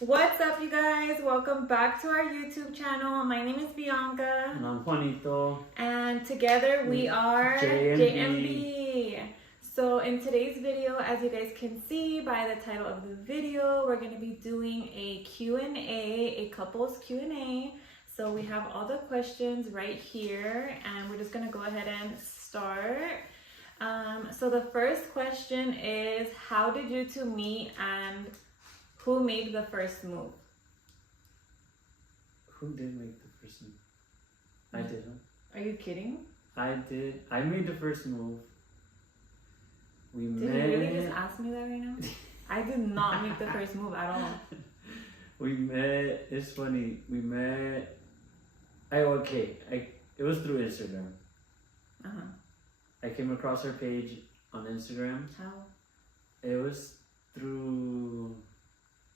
What's up, you guys? Welcome back to our YouTube channel. My name is Bianca. And I'm Juanito. And together we are JMB. So in today's video, as you guys can see by the title of the video, we're going to be doing a Q&A, a couples Q&A. So we have all the questions right here and we're just going to go ahead and start. So the first question is, how did you two meet and who made the first move? Who did make the first move? I did, huh? Are you kidding? I did. I made the first move. We Did met. you really just ask me that right now? I did not make the first move at all. We met. It's funny. We met. It was through Instagram. Uh-huh. I came across her page on Instagram. How? It was through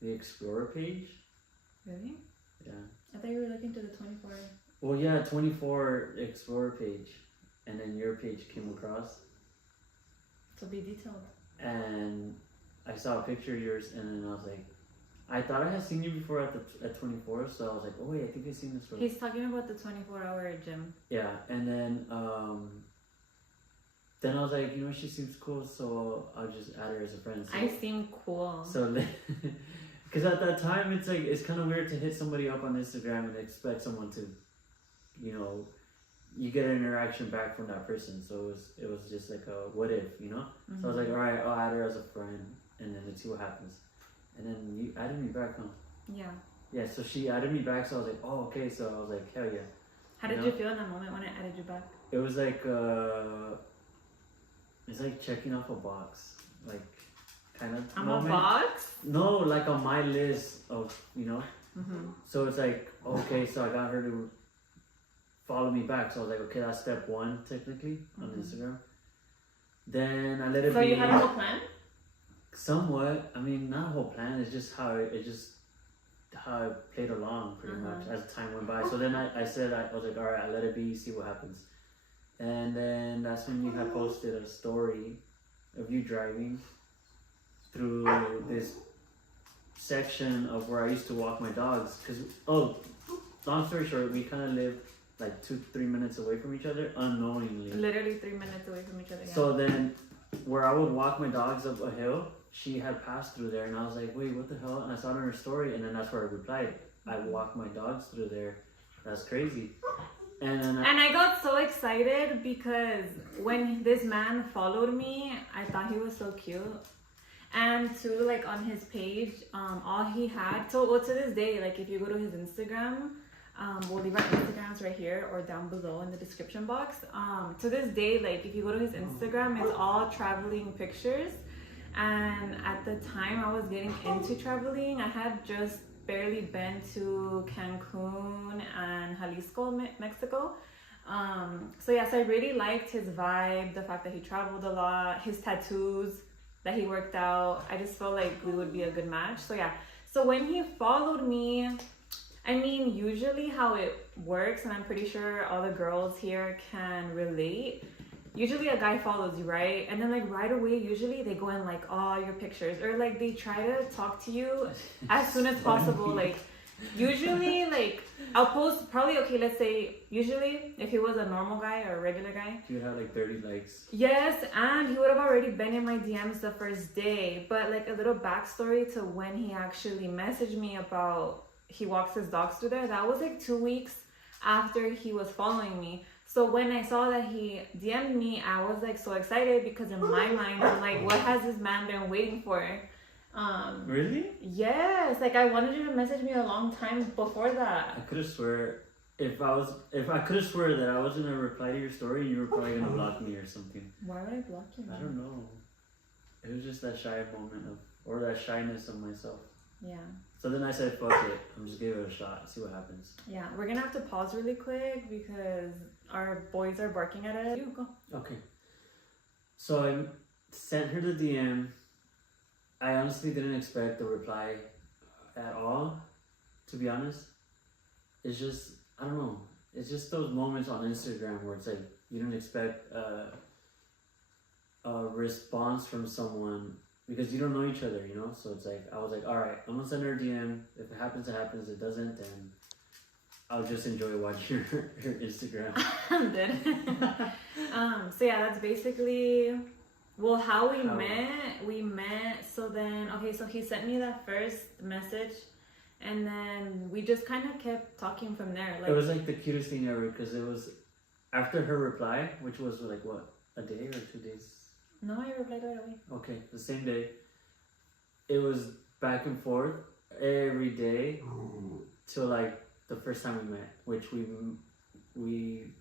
the Explorer page. Really? Yeah. I thought you were looking to the 24. Well, yeah, 24 Explorer page, and then your page came across. So be detailed. And I saw a picture of yours, and then I was like, I thought I had seen you before at 24, so I was like, oh wait, I think I've seen this before. He's talking about the 24-hour gym. Yeah, and then I was like, you know, she seems cool, so I'll just add her as a friend. So, I seem cool. So, because at that time, it's like, it's kind of weird to hit somebody up on Instagram and expect someone to, you know, you get an interaction back from that person. So it was just like a what if, you know? Mm-hmm. So I was like, all right, I'll add her as a friend, and then let's see what happens. And then you added me back, huh? Yeah. Yeah, so she added me back, so I was like, oh, okay. So I was like, hell yeah. How did you feel in that moment when I added you back? It was like, it's like checking off a box, like kind of. I'm a box? No, like on my list of, you know. Mm-hmm. So it's like, okay, so I got her to follow me back. So I was like, okay, that's step one technically on Instagram. Then I let it be. So you had a whole plan? Somewhat. I mean, not a whole plan. It's just how I played along pretty much as time went by. So then I was like, all right, I let it be, see what happens. And then that's when you had posted a story of you driving through this section of where I used to walk my dogs. Long story short, we kind of lived like 2-3 minutes away from each other unknowingly. Literally 3 minutes away from each other. Yeah. So then, where I would walk my dogs up a hill, she had passed through there, and I was like, wait, what the hell? And I saw it in her story, and then that's where I replied. I walk my dogs through there. That's crazy. And I got so excited because when this man followed me, I thought he was so cute. And too, like on his page, all he had, to this day, like if you go to his Instagram, we'll leave our Instagrams right here or down below in the description box. To this day, like if you go to his Instagram, it's all traveling pictures. And at the time I was getting into traveling, I had just barely been to Cancun and Jalisco, Mexico. So I really liked his vibe, the fact that he traveled a lot, his tattoos that he worked out. I just felt like we would be a good match. So when he followed me, I mean, usually how it works, and I'm pretty sure all the girls here can relate, usually a guy follows you, right? And then like right away, usually they go and like all your pictures, or like they try to talk to you as soon as possible. Like usually like I'll post probably, okay, let's say usually if he was a normal guy or a regular guy, he would have like 30 likes. Yes, and he would have already been in my DMs the first day. But like a little backstory to when he actually messaged me about he walks his dogs through there, that was like 2 weeks after he was following me. So when I saw that he DM'd me, I was like so excited because in my mind, I'm like, what has this man been waiting for? Really? Yes, like I wanted you to message me a long time before that. I could have swear if I could have swear that I was gonna reply to your story and you were probably gonna block me or something. Why would I block you? I don't know. It was just that shy moment or that shyness of myself. Yeah. So then I said, fuck it. I'm just giving it a shot. See what happens. Yeah, we're gonna have to pause really quick because our boys are barking at us. You go. Okay. So I sent her the DM. I honestly didn't expect a reply at all, to be honest. It's just, I don't know. It's just those moments on Instagram where it's like, you don't expect a response from someone because you don't know each other, you know. So it's like I was like, all right, I'm gonna send her a DM. If it happens, it happens. If it doesn't, then I'll just enjoy watching her Instagram. I'm dead. So yeah, that's basically how we met. We met. So then, okay, so he sent me that first message, and then we just kind of kept talking from there. Like it was like the cutest thing ever because it was after her reply, which was like what, a day or 2 days. No, I replied right away. Okay, the same day. It was back and forth every day till like the first time we met, which we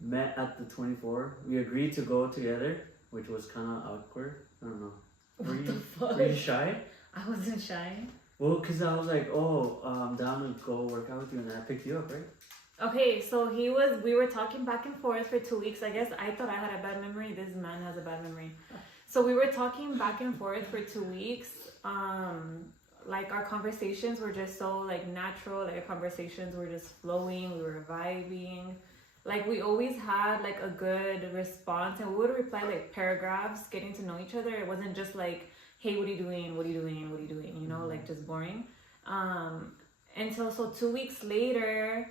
met at the 24. We agreed to go together, which was kind of awkward. I don't know. What the fuck? Were you shy? I wasn't shy. Well, cause I was like, oh, I'm down to go work out with you, and I picked you up, right? Okay, so we were talking back and forth for 2 weeks. I guess I thought I had a bad memory. This man has a bad memory. So we were talking back and forth for 2 weeks. Like our conversations were just so like natural. Like our conversations were just flowing. We were vibing. Like we always had like a good response, and we would reply like paragraphs, getting to know each other. It wasn't just like, hey, what are you doing? What are you doing? What are you doing? You know, like just boring. And so 2 weeks later,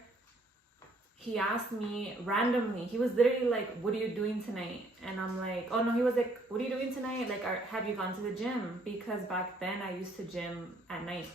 he asked me randomly. He was literally like, what are you doing tonight? And I'm like, oh no, he was like, what are you doing tonight? Like, have you gone to the gym? Because back then I used to gym at night.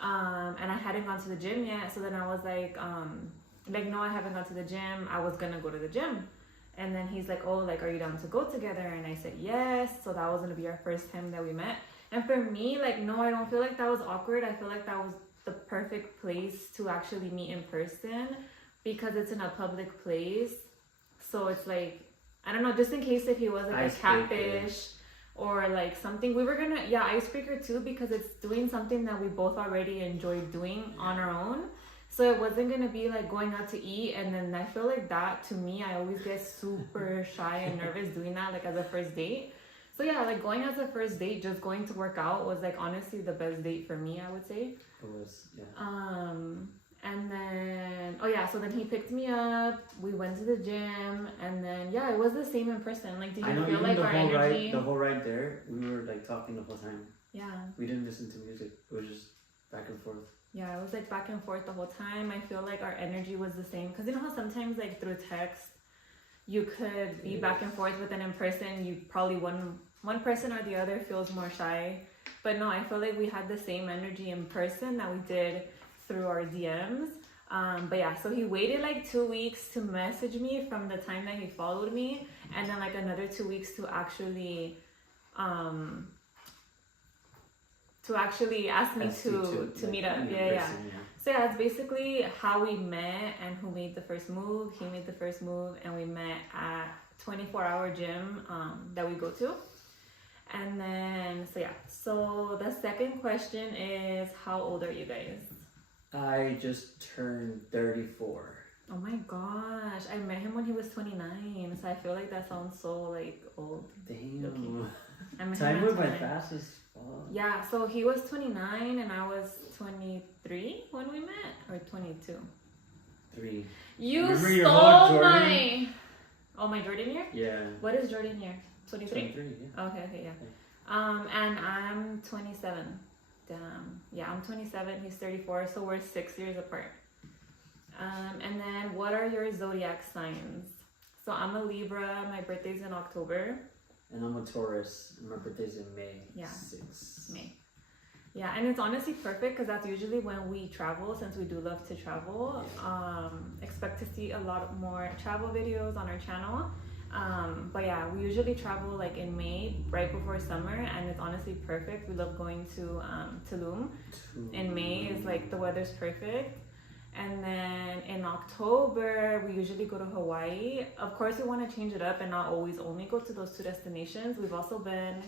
And I hadn't gone to the gym yet. So then I was like, no, I haven't gone to the gym. I was gonna go to the gym. And then he's like, oh, like, are you down to go together? And I said, yes. So that was gonna be our first time that we met. And for me, like, no, I don't feel like that was awkward. I feel like that was the perfect place to actually meet in person, because it's in a public place. So it's like, I don't know, just in case if he was like a catfish or like something, we were gonna, icebreaker too, because it's doing something that we both already enjoyed doing on our own. So it wasn't gonna be like going out to eat. And then I feel like that, to me, I always get super shy and nervous doing that like as a first date. So yeah, like going as a first date, just going to work out was like honestly the best date for me, I would say. It was, yeah. And then, so then he picked me up, we went to the gym, and then, it was the same in person. Like, did you feel like our energy? The whole ride there, we were like talking the whole time. Yeah. We didn't listen to music. It was just back and forth. Yeah, it was like back and forth the whole time. I feel like our energy was the same. Because you know how sometimes like through text, you could be back and forth, but then in person, you probably one person or the other feels more shy. But no, I feel like we had the same energy in person that we did through our DMs. So he waited like 2 weeks to message me from the time that he followed me, and then like another 2 weeks to actually ask me to meet up. So it's basically how we met and who made the first move. He made the first move, and we met at 24-hour gym that we go to. And then so the second question is, how old are you guys? I just turned 34. Oh my gosh, I met him when he was 29, so I feel like that sounds so like old. Damn. Okay. Time went by fast as fuck. Yeah, so he was 29 and I was 23 when we met, or 22. 3. You stole my Jordan year? Yeah. What is Jordan year? 23? 23, yeah. Okay, yeah. And I'm 27. Damn. Yeah, I'm 27, he's 34, so we're 6 years apart. And then what are your zodiac signs? So I'm a Libra, my birthday's in October. And I'm a Taurus, and my birthday's in May. Yeah. 6. May. Yeah, and it's honestly perfect because that's usually when we travel, since we do love to travel. Expect to see a lot more travel videos on our channel. We usually travel like in May, right before summer, and it's honestly perfect. We love going to Tulum. In May, it's like the weather's perfect. And then in October, we usually go to Hawaii. Of course, we want to change it up and not always only go to those 2 destinations. We've also been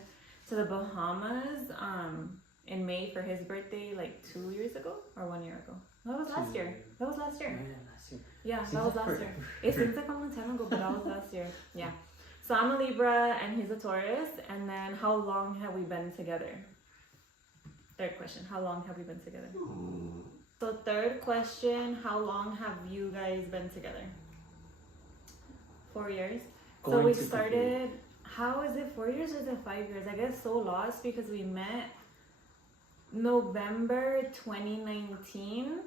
to the Bahamas in May for his birthday, like 2 years ago or 1 year ago. No, that was last year. That was last year. Yeah, that was last year. It seems like a long time ago, but that was last year. Yeah. So I'm a Libra and he's a Taurus. And then how long have we been together? Third question, how long have we been together? So third question, how long have you guys been together? 4 years. So we started how is it 4 years or is it 5 years? I get so lost because we met November 2019.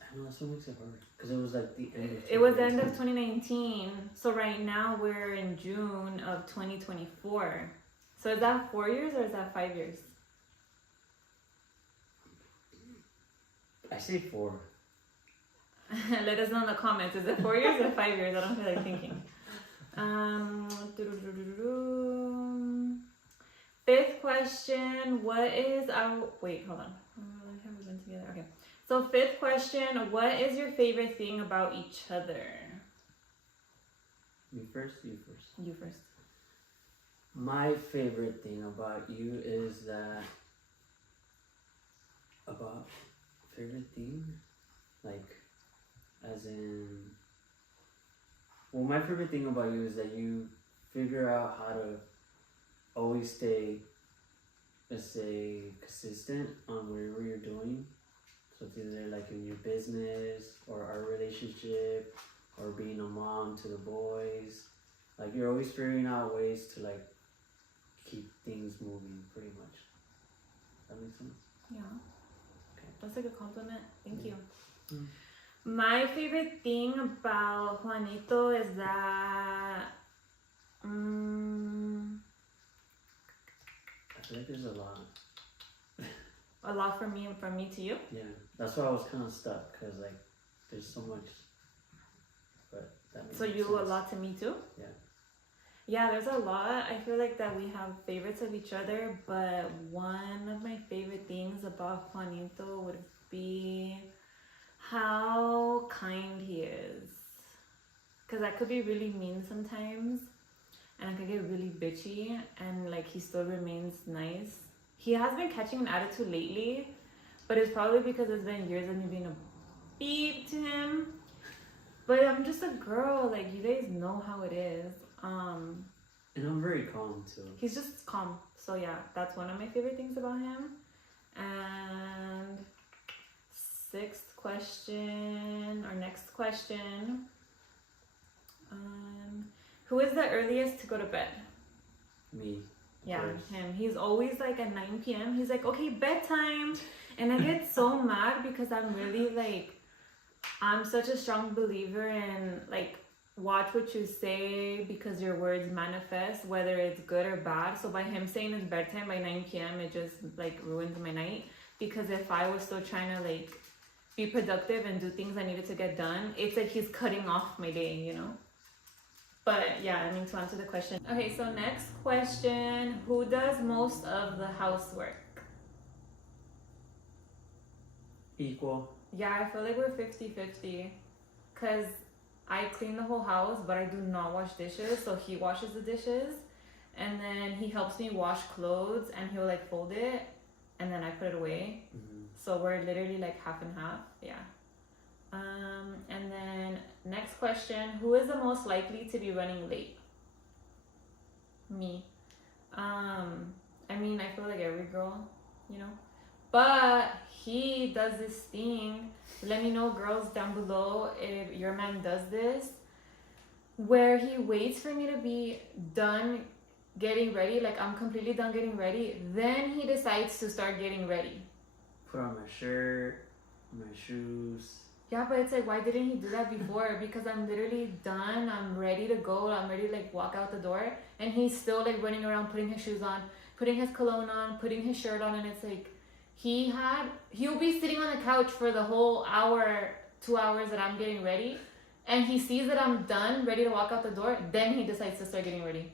I know, that's what makes it hard. Because it was like the end of It was the end of 2019. So right now we're in June of 2024. So is that 4 years or is that 5 years? I say 4. Let us know in the comments. Is it 4 years or 5 years? I don't feel like thinking. Fifth question. What is our... Wait, hold on. Have we been together? Okay. So fifth question. What is your favorite thing about each other? Me first? You first. You first. My favorite thing about you is that... About... Favorite thing? Like... As in... Well, my favorite thing about you is that you figure out how to always stay, let's say, consistent on whatever you're doing. So it's either like in your business or our relationship or being a mom to the boys. Like you're always figuring out ways to like keep things moving pretty much. That makes sense? Yeah. Okay. That's a good compliment. Thank you. Mm. My favorite thing about Juanito is that I feel like there's a lot. a lot from me and from me to you. Yeah, that's why I was kind of stuck because like there's so much. But that makes So you sense. a lot to me too? Yeah. Yeah, there's a lot. I feel like that we have favorites of each other, but one of my favorite things about Juanito would be how kind he is. Because I could be really mean sometimes, and I could get really bitchy, and like he still remains nice. He has been catching an attitude lately, but it's probably because it's been years of me being a beep to him. But I'm just a girl, like you guys know how it is. And I'm very calm too. He's just calm. So yeah, that's one of my favorite things about him. And sixth question, or next question. Who is the earliest to go to bed? Me. Yeah, course. him. He's always like at 9 p.m. He's like, okay, bedtime. And I get so mad because I'm really like, I'm such a strong believer in like, watch what you say because your words manifest, whether it's good or bad. So by him saying it's bedtime by 9 p.m., it just like ruins my night. Because if I was still trying to like be productive and do things I needed to get done, it's like he's cutting off my day, you know? But yeah, I mean, to answer the question. Okay, so next question. Who does most of the housework? Equal. Yeah, I feel like we're 50-50. Because I clean the whole house, but I do not wash dishes. So he washes the dishes. And then he helps me wash clothes. And he'll like fold it. And then I put it away. Mm-hmm. So we're literally like half and half. Yeah. And then next question, who is the most likely to be running late? Me. I mean, I feel like every girl, you know, but he does this thing. Let me know, girls down below, if your man does this, where he waits for me to be done getting ready, like I'm completely done getting ready, then he decides to start getting ready. Put on my shirt, my shoes. Yeah, but it's like, why didn't he do that before? Because I'm literally done. I'm ready to go. I'm ready to like walk out the door. And he's still like running around, putting his shoes on, putting his cologne on, putting his shirt on. And it's like, he'll be sitting on the couch for the whole hour, 2 hours that I'm getting ready. And he sees that I'm done, ready to walk out the door. Then he decides to start getting ready.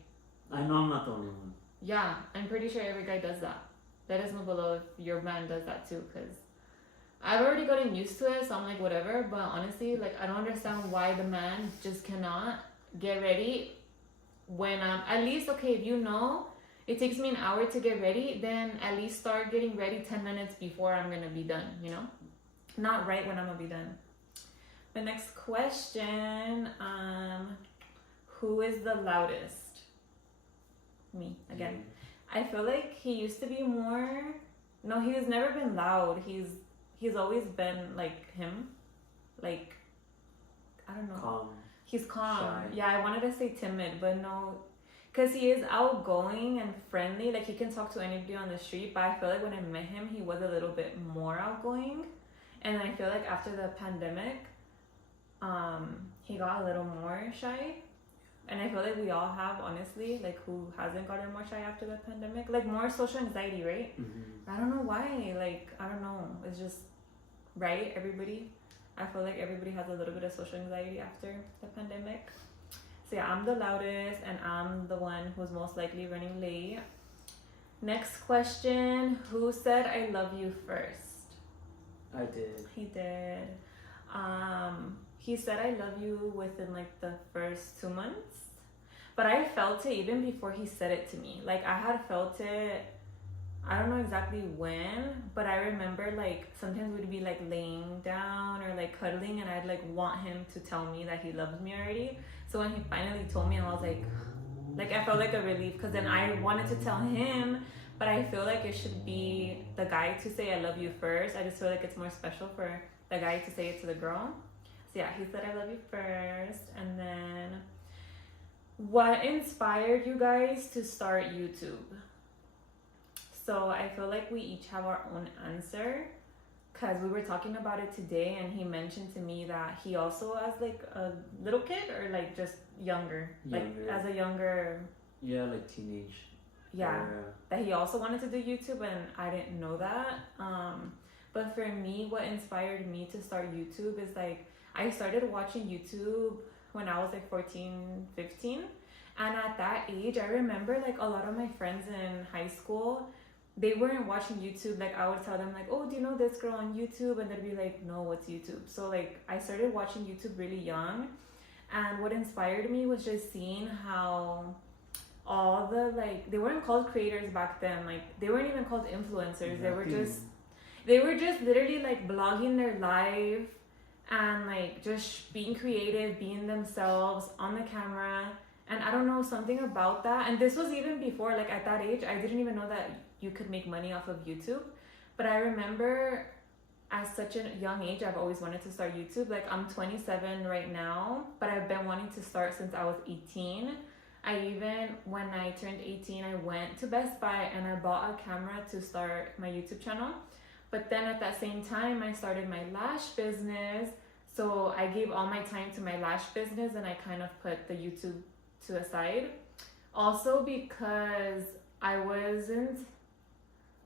I know I'm not the only one. Yeah, I'm pretty sure every guy does that. Let us know below if your man does that too, because I've already gotten used to it, so I'm like, whatever. But honestly, like, I don't understand why the man just cannot get ready when I'm, at least, okay, if you know it takes me an hour to get ready, then at least start getting ready 10 minutes before I'm gonna be done, you know? Not right when I'm gonna be done. The next question, who is the loudest? Me, again. I feel like he used to be more, no, he has never been loud. He's always been like him, like, I don't know. Calm. He's calm. Shy. Yeah, I wanted to say timid, but no. because he is outgoing and friendly. Like he can talk to anybody on the street, but I feel like when I met him, he was a little bit more outgoing. And I feel like after the pandemic, he got a little more shy. And I feel like we all have, honestly, like who hasn't gotten more shy after the pandemic? Like more social anxiety, right? I don't know why. Like, I don't know. It's just, right? Everybody. I feel like everybody has a little bit of social anxiety after the pandemic. So yeah, I'm the loudest and I'm the one who's most likely running late. Next question. Who said I love you first? I did. He did. He said I love you within like the first 2 months. But I felt it even before he said it to me. Like I had felt it, I don't know exactly when, but I remember like sometimes we'd be like laying down or like cuddling and I'd like want him to tell me that he loves me already. So when he finally told me, I was like I felt like a relief, because then I wanted to tell him, but I feel like it should be the guy to say I love you first. I just feel like it's more special for the guy to say it to the girl. So yeah, he said I love you first. And then what inspired you guys to start YouTube? So I feel like we each have our own answer, because we were talking about it today and he mentioned to me that he also has like a little kid, or like just younger. Like as a younger, yeah, like teenage. Yeah, that he also wanted to do YouTube, and I didn't know that. But for me, what inspired me to start YouTube is like I started watching YouTube when I was like 14, 15. And at that age, I remember like a lot of my friends in high school, they weren't watching YouTube. Like I would tell them like, oh, do you know this girl on YouTube? And they'd be like, no, what's YouTube? So like I started watching YouTube really young. And what inspired me was just seeing how all the like, they weren't called creators back then. Like they weren't even called influencers. They were just literally like blogging their life and like just being creative, being themselves on the camera. And I don't know, something about that. And this was even before, like at that age, I didn't even know that you could make money off of YouTube. But I remember at such a young age, I've always wanted to start YouTube. Like I'm 27 right now, but I've been wanting to start since I was 18. When I turned 18, I went to Best Buy and I bought a camera to start my YouTube channel. But then at that same time, I started my lash business. So I gave all my time to my lash business and I kind of put the YouTube to a side. Also because I wasn't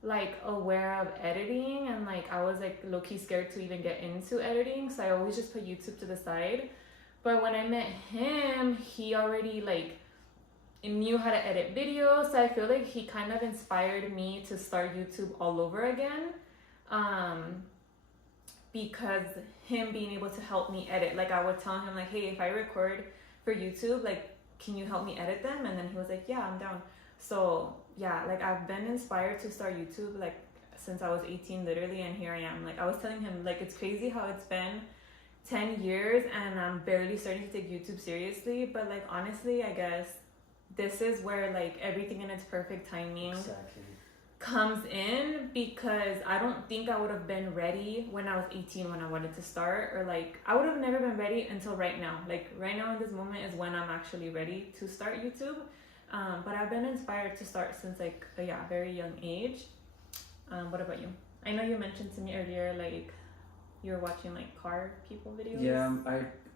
like aware of editing, and like I was like low-key scared to even get into editing. So I always just put YouTube to the side. But when I met him, he already like knew how to edit videos. So I feel like he kind of inspired me to start YouTube all over again. Because him being able to help me edit, like I would tell him like, hey, if I record for YouTube, like can you help me edit them? And then he was like, yeah, I'm down. So yeah, like I've been inspired to start YouTube like since I was 18 literally, and here I am. Like I was telling him like it's crazy how it's been 10 years and I'm barely starting to take YouTube seriously, but like honestly I guess this is where like everything in its perfect timing comes in, because I don't think I would have been ready when I was 18 when I wanted to start, or like I would have never been ready until right now. Like right now in this moment is when I'm actually ready to start YouTube. But I've been inspired to start since like a very young age. What about you? I know you mentioned to me earlier like you were watching like car people videos. Yeah,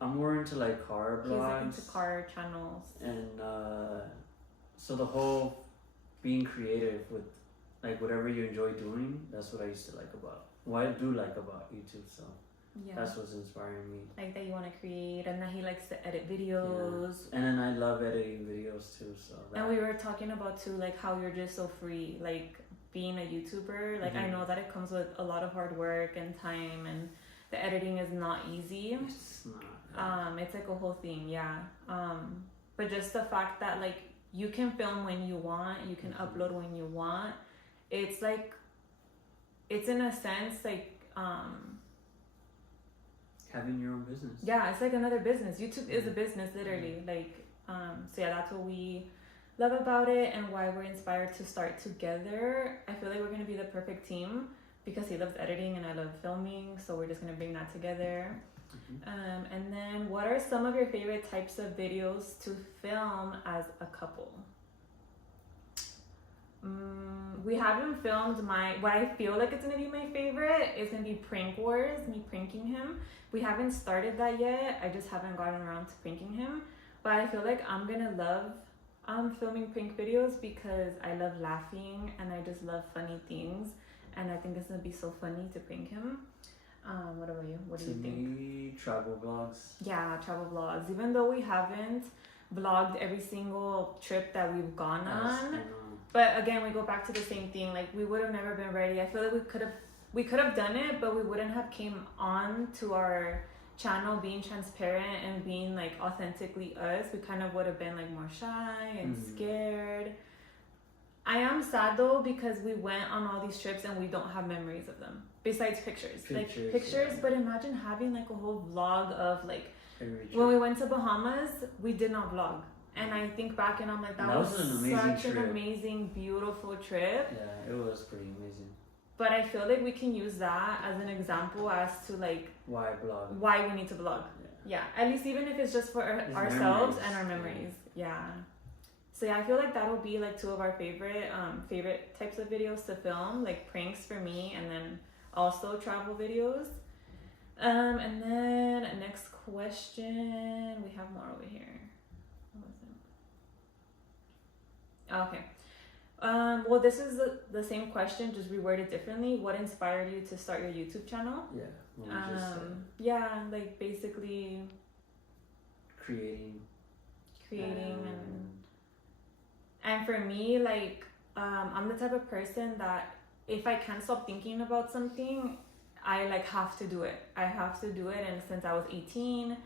I'm more into like car vlogs. He's like into car channels. And so the whole being creative with like whatever you enjoy doing, that's what I used to like about, what I do like about YouTube. So yeah, that's what's inspiring me. Like that you want to create, and that he likes to edit videos. Yeah. And then I love editing videos too. So and we were talking about too, like how you're just so free, like being a YouTuber. Like I know that it comes with a lot of hard work and time, and the editing is not easy. It's not. It's like a whole thing, yeah. But just the fact that like you can film when you want, you can upload when you want. It's like, it's in a sense like having your own business. Yeah, it's like another business. YouTube is a business, literally. Like, so yeah, that's what we love about it and why we're inspired to start together. I feel like we're gonna be the perfect team because he loves editing and I love filming, so we're just gonna bring that together. And then what are some of your favorite types of videos to film as a couple? We haven't filmed what I feel like it's gonna be my favorite is gonna be Prank Wars, me pranking him. We haven't started that yet. I just haven't gotten around to pranking him. But I feel like I'm gonna love filming prank videos because I love laughing and I just love funny things. And I think it's gonna be so funny to prank him. What about you? What do you think? To me, travel vlogs. Yeah, travel vlogs. Even though we haven't vlogged every single trip that we've gone on. But again, we go back to the same thing. Like we would have never been ready. I feel like we could have done it, but we wouldn't have came on to our channel being transparent and being like authentically us. We kind of would have been like more shy and scared. I am sad though because we went on all these trips and we don't have memories of them besides pictures. Like pictures, yeah. But imagine having like a whole vlog of like when we went to Bahamas, we did not vlog. And I think back and I'm like, that was such an amazing, beautiful trip. Yeah, it was pretty amazing. But I feel like we can use that as an example as to like why we need to vlog. Yeah, at least even if it's just for ourselves and our memories. Yeah. So yeah, I feel like that'll be like two of our favorite types of videos to film, like pranks for me, and then also travel videos. And then next question, we have more over here. Okay. Well, this is the same question, just reworded differently. What inspired you to start your YouTube channel? Yeah. Like basically creating and for me, like I'm the type of person that if I can't stop thinking about something, I like have to do it. I have to do it, and since I was 18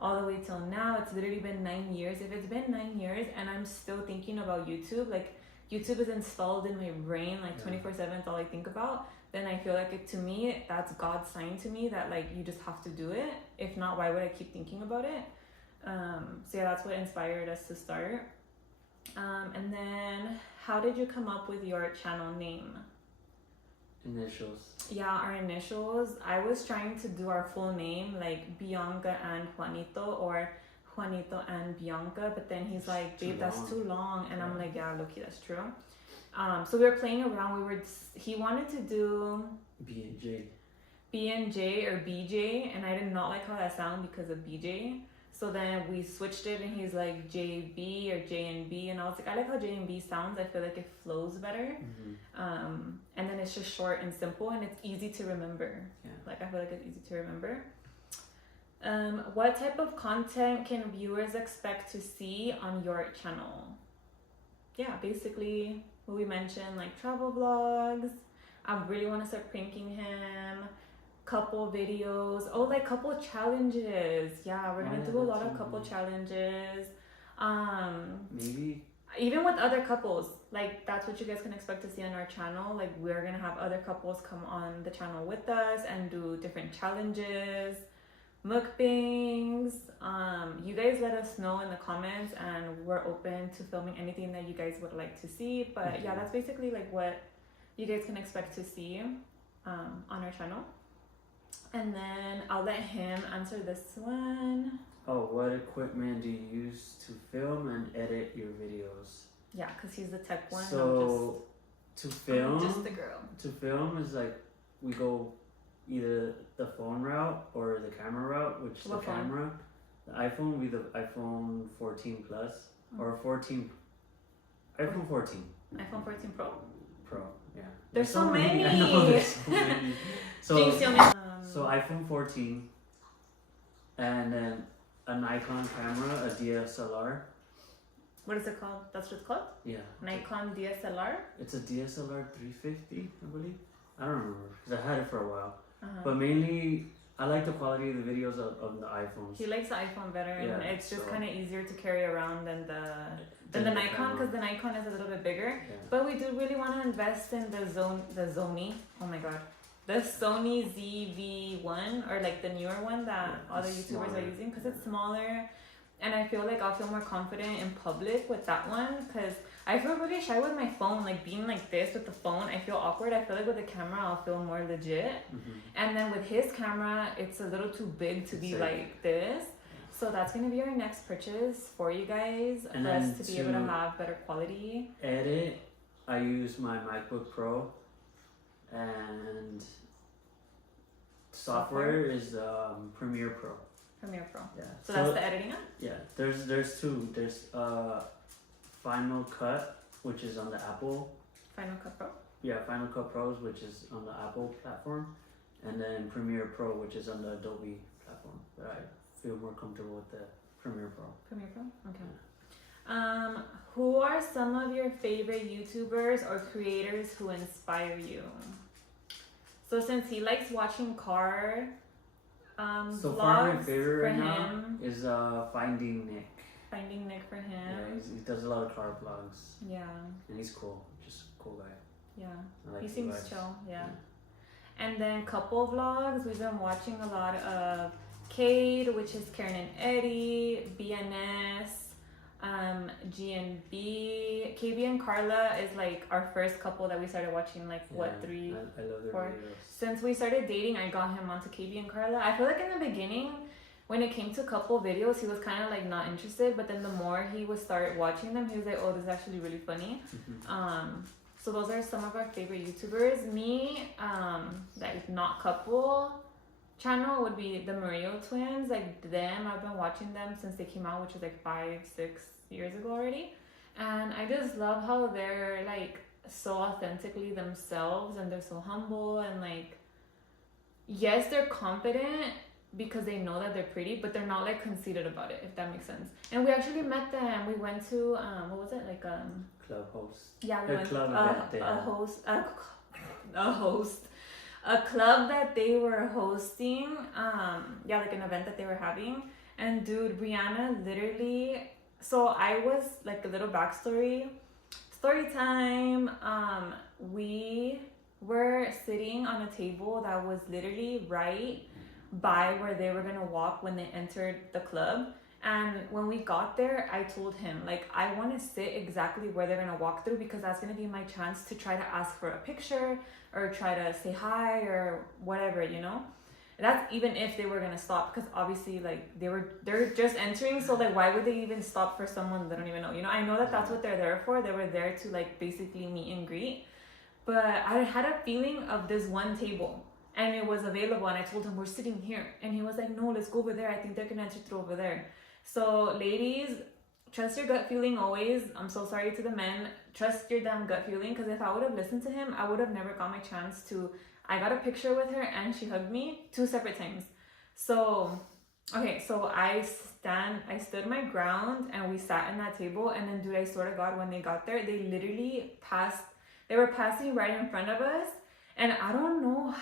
all the way till now, it's literally been 9 years. If it's been 9 years and I'm still thinking about YouTube, like YouTube is installed in my brain like 24/7, it's all I think about, then I feel like to me, that's God's sign to me that like you just have to do it. If not, why would I keep thinking about it? So yeah, that's what inspired us to start. And then how did you come up with your channel name? Initials. Yeah, our initials. I was trying to do our full name, like Bianca and Juanito, or Juanito and Bianca, but then he's like, babe, that's too long. And I'm like, yeah, look, that's true. So we were playing around. He wanted to do B&J or BJ, and I did not like how that sounded because of BJ. So then we switched it, and he's like JB or JNB, and I was like, I like how JNB sounds. I feel like it flows better. And then it's just short and simple, and it's easy to remember. Yeah. Like I feel like it's easy to remember. What type of content can viewers expect to see on your channel? Yeah, basically what we mentioned, like travel vlogs. I really want to start pranking him. Couple videos. Oh, like couple challenges. Yeah, we're gonna do a lot of couple challenges. Maybe even with other couples, like that's what you guys can expect to see on our channel. Like we're gonna have other couples come on the channel with us and do different challenges, mukbangs. You guys let us know in the comments, and we're open to filming anything that you guys would like to see. But yeah, that's basically like what you guys can expect to see on our channel. And then I'll let him answer this one. Oh, what equipment do you use to film and edit your videos? Yeah, because he's the tech one. So to film, I'm just the girl. To film is like we go either the phone route or the camera route, which what the phone? camera. The iPhone will be the iPhone 14 Plus or 14. iPhone 14. iPhone 14 Pro. Yeah. There's so many. I know there's so many. So iPhone 14, and then a Nikon camera, a DSLR. What is it called? That's what it's called? Yeah. Nikon DSLR? It's a DSLR 350, I believe. I don't remember because I had it for a while. But mainly, I like the quality of the videos of the iPhones. He likes the iPhone better, and it's just kind of easier to carry around than the Nikon, because the Nikon is a little bit bigger. Yeah. But we do really want to invest in the Sony. Oh my god. The Sony ZV-1, or like the newer one that all the YouTubers are using, because it's smaller, and I feel like I'll feel more confident in public with that one, because I feel really shy with my phone, like being like this with the phone, I feel awkward. I feel like with the camera I'll feel more legit, and then with his camera it's a little too big to be like this. So that's going to be our next purchase for you guys, for us to be able to have better quality. Edit, I use my MacBook Pro, and software is Premiere Pro. Premiere Pro. Yeah. So that's the editing app? Yeah. There's two. There's Final Cut, which is on the Apple. Final Cut Pro? Yeah, Final Cut Pros, which is on the Apple platform, and then Premiere Pro, which is on the Adobe platform. But I feel more comfortable with the Premiere Pro. Premiere Pro? Okay. Who are some of your favorite YouTubers or creators who inspire you? So since he likes watching car So vlogs far, my favorite for right now him, is Finding Nick. Finding Nick for Yeah, him. he does a lot of car vlogs, Yeah, and he's cool. Just a cool guy. yeah. I like He his seems vibes. chill, yeah. And then couple vlogs, we've been watching a lot of Cade, which is Karen and Eddie, BNS, GNB. KB and Carla is like our first couple that we started watching, like Yeah, what, 3? I love their 4? videos. Since we started dating, I got him onto KB and Carla. I feel like in the beginning, when it came to couple videos, he was kind of like not interested, but then the more he would start watching them, he was like, oh, this is actually really funny. So those are some of our favorite YouTubers. Me, like not couple channel would be the Murillo twins. Like them, I've been watching them since they came out, which was like 5-6 years ago already. And I just love how they're like so authentically themselves, and they're so humble, and like, yes, they're confident because they know that they're pretty, but they're not like conceited about it, if that makes sense. And we actually met them. We went to what was it, like Club host. yeah, we A went club to event they had. a club that they were hosting. Yeah, like an event that they were having. And dude, Brianna literally. So I was like a little backstory, story time. We were sitting on a table that was literally right by where they were gonna walk when they entered the club. And when we got there, I told him, like, I want to sit exactly where they're gonna walk through, because that's gonna be my chance to try to ask for a picture or try to say hi or whatever, you know. That's even if they were gonna stop, because obviously, like, they're just entering, so like, why would they even stop for someone they don't even know, you know? I know that that's what they're there for. They were there to like basically meet and greet, but I had a feeling of this one table, and it was available, and I told him, we're sitting here, and he was like, no, let's go over there. I think they're gonna enter through over there. So ladies, trust your gut feeling always. I'm so sorry to the men. Trust your damn gut feeling, because if I would have listened to him, I would have never got my chance to. I got a picture with her and she hugged me 2 separate times. So, okay, so I stood my ground and we sat in that table, and then dude, I swear to God, when they got there, they literally they were passing right in front of us. And I don't know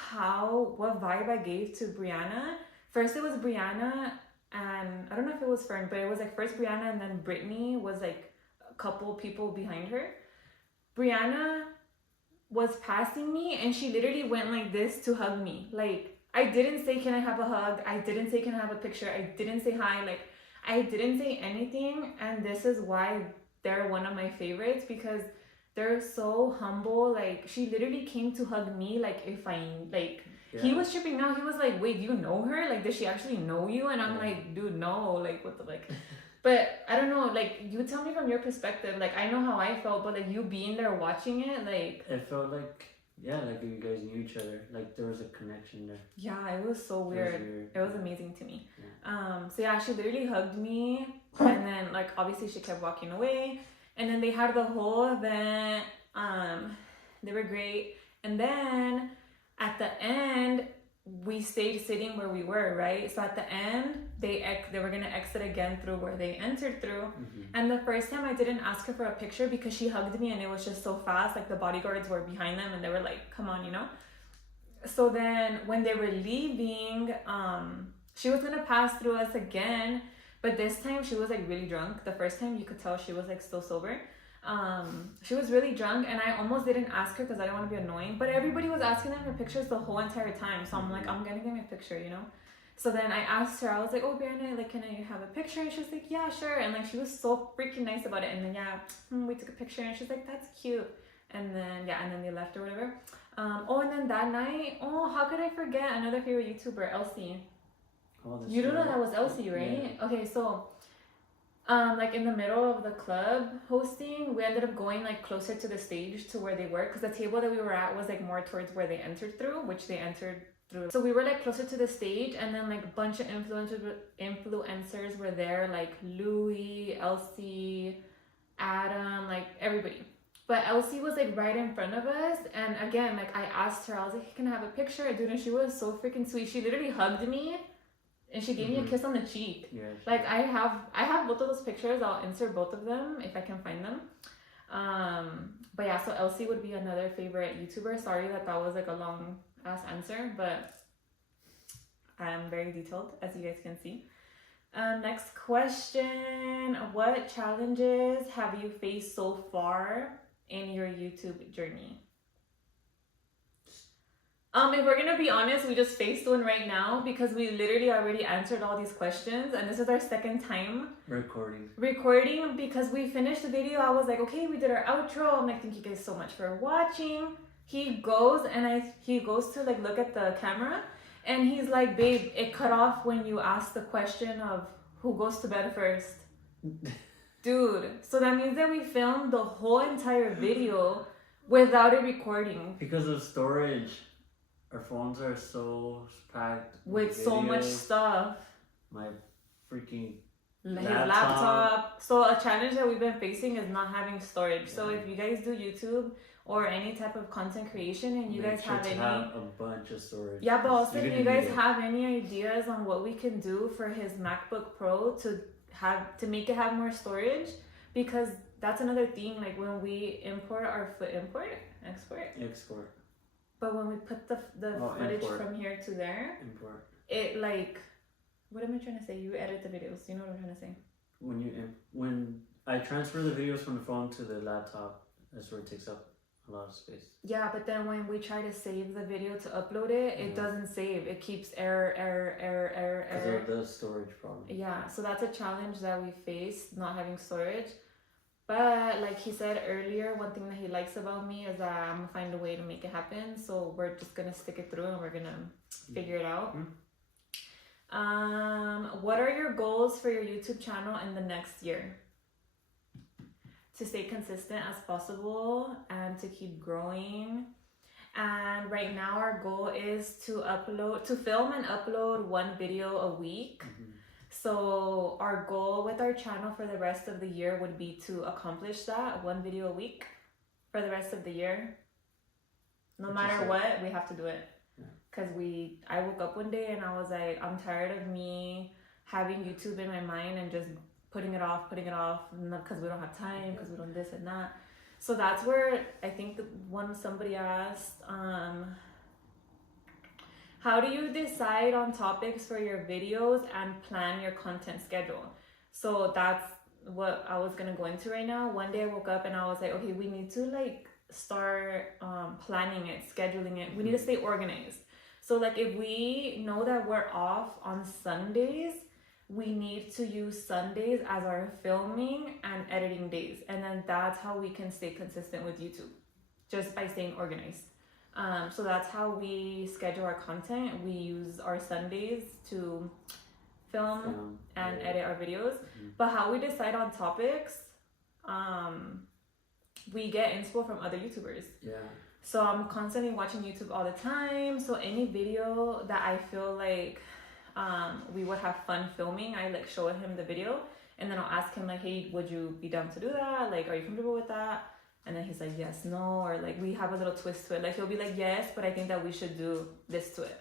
what vibe I gave to Brianna. First it was Brianna, and I don't know if it was Fern, but it was like first Brianna, and then Brittany was like a couple people behind her. Brianna was passing me, and she literally went like this to hug me. Like, I didn't say, can I have a hug? I didn't say, can I have a picture? I didn't say hi. Like, I didn't say anything. And this is why they're one of my favorites, because they're so humble. Like, she literally came to hug me. Like, Yeah. he was tripping out. He was like, wait, do you know her? Like, does she actually know you? And I'm like, dude, no. Like, what the, like... But I don't know, like, you tell me from your perspective. Like, I know how I felt, but like, you being there watching it, like... It felt like, yeah, like you guys knew each other. Like, there was a connection there. Yeah, it was so weird. It was amazing to me. Yeah. So yeah, she literally hugged me, and then like obviously she kept walking away, and then they had the whole event. They were great, and then at the end we stayed sitting where we were, right? So at the end they were gonna exit again through where they entered through. And the first time I didn't ask her for a picture because she hugged me and it was just so fast. Like, the bodyguards were behind them and they were like, come on, you know. So then when they were leaving, she was gonna pass through us again, but this time she was like really drunk. The first time you could tell she was like still sober. She was really drunk, and I almost didn't ask her because I didn't want to be annoying, but everybody was asking them for pictures the whole entire time. So I'm like, I'm gonna get my picture, you know. So then I asked her, I was like, oh Brianna, like, can I have a picture? And she was like, yeah, sure. And like, she was so freaking nice about it. And then we took a picture, and she's like, that's cute. And then and then they left or whatever. And then that night, how could I forget another favorite YouTuber, Elsie? You don't know that was Elsie, right? Yeah. Okay, so Like in the middle of the club hosting, we ended up going like closer to the stage to where they were, because the table that we were at was like more towards where they entered through, which they entered through. So we were like closer to the stage, and then like a bunch of influencers were there, like Louis, Elsie, Adam, like everybody. But Elsie was like right in front of us, and again, like I asked her, I was like, hey, can I have a picture? Dude, and she was so freaking sweet. She literally hugged me and she gave me a kiss on the cheek. Yeah. Like I have both of those pictures. I'll insert both of them if I can find them. But yeah, so Elsie would be another favorite YouTuber. Sorry that was like a long ass answer, but I'm very detailed, as you guys can see. Next question: what challenges have you faced so far in your YouTube journey? If we're gonna be honest, we just faced one right now because we literally already answered all these questions, and this is our second time recording because we finished the video. I was like, okay, we did our outro. I'm like, thank you guys so much for watching. He goes to like look at the camera, and he's like, babe, it cut off when you asked the question of who goes to bed first. Dude, so that means that we filmed the whole entire video without it recording because of storage. Our phones are so packed with so much stuff. My freaking laptop. So a challenge that we've been facing is not having storage. Yeah. So if you guys do YouTube or any type of content creation and you guys have a bunch of storage. Yeah, but also if you guys have any ideas on what we can do for his MacBook Pro to make it have more storage, because that's another thing. Like when we import our export. But when we put the footage from here to there, it like, what am I trying to say? You edit the videos. You know what I'm trying to say? When I transfer the videos from the phone to the laptop, that's where it takes up a lot of space. Yeah, but then when we try to save the video to upload it, it doesn't save. It keeps error. Because of the storage problem. Yeah, so that's a challenge that we face, not having storage. But like he said earlier, one thing that he likes about me is that I'm gonna find a way to make it happen. So we're just gonna stick it through and we're gonna figure it out. What are your goals for your YouTube channel in the next year? To stay consistent as possible and to keep growing. And right now our goal is to film and upload one video a week. So our goal with our channel for the rest of the year would be to accomplish that, one video a week for the rest of the year. No matter what, we have to do it. Because I woke up one day and I was like, I'm tired of me having YouTube in my mind and just putting it off, because we don't have time, because we don't this and that. So that's where I think somebody asked, how do you decide on topics for your videos and plan your content schedule? So that's what I was gonna go into right now. One day I woke up and I was like, okay, we need to like start planning it, scheduling it. We need to stay organized. So like if we know that we're off on Sundays, we need to use Sundays as our filming and editing days. And then that's how we can stay consistent with YouTube, just by staying organized. So that's how we schedule our content. We use our Sundays to film and edit our videos. But how we decide on topics, we get inspo from other YouTubers. Yeah. So I'm constantly watching YouTube all the time. So any video that I feel like we would have fun filming, I like show him the video, and then I'll ask him like, hey, would you be down to do that? Like, are you comfortable with that? And then he's like, yes, no, or like we have a little twist to it. Like he'll be like, yes, but I think that we should do this to it.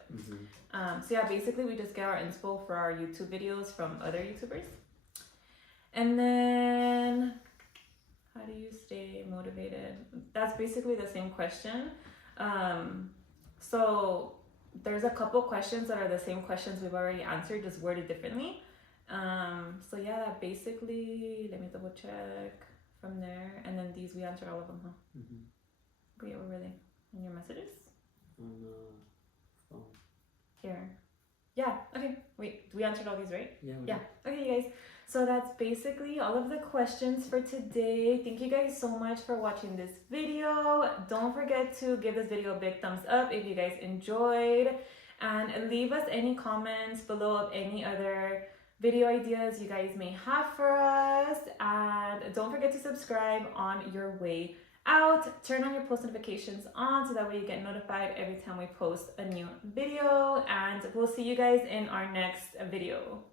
So yeah, basically we just get our inspo for our YouTube videos from other YouTubers. And then how do you stay motivated? That's basically the same question. So there's a couple questions that are the same questions we've already answered, just worded differently. So yeah, that basically, let me double check from there. And then these, we answered all of them, huh? Wait, where were they? In your messages? On the phone. Here. Yeah, okay. Wait, we answered all these, right? Yeah. Okay, you guys. So that's basically all of the questions for today. Thank you guys so much for watching this video. Don't forget to give this video a big thumbs up if you guys enjoyed. And leave us any comments below of any other video ideas you guys may have for us. And don't forget to subscribe on your way out. Turn on your post notifications on so that way you get notified every time we post a new video. And we'll see you guys in our next video.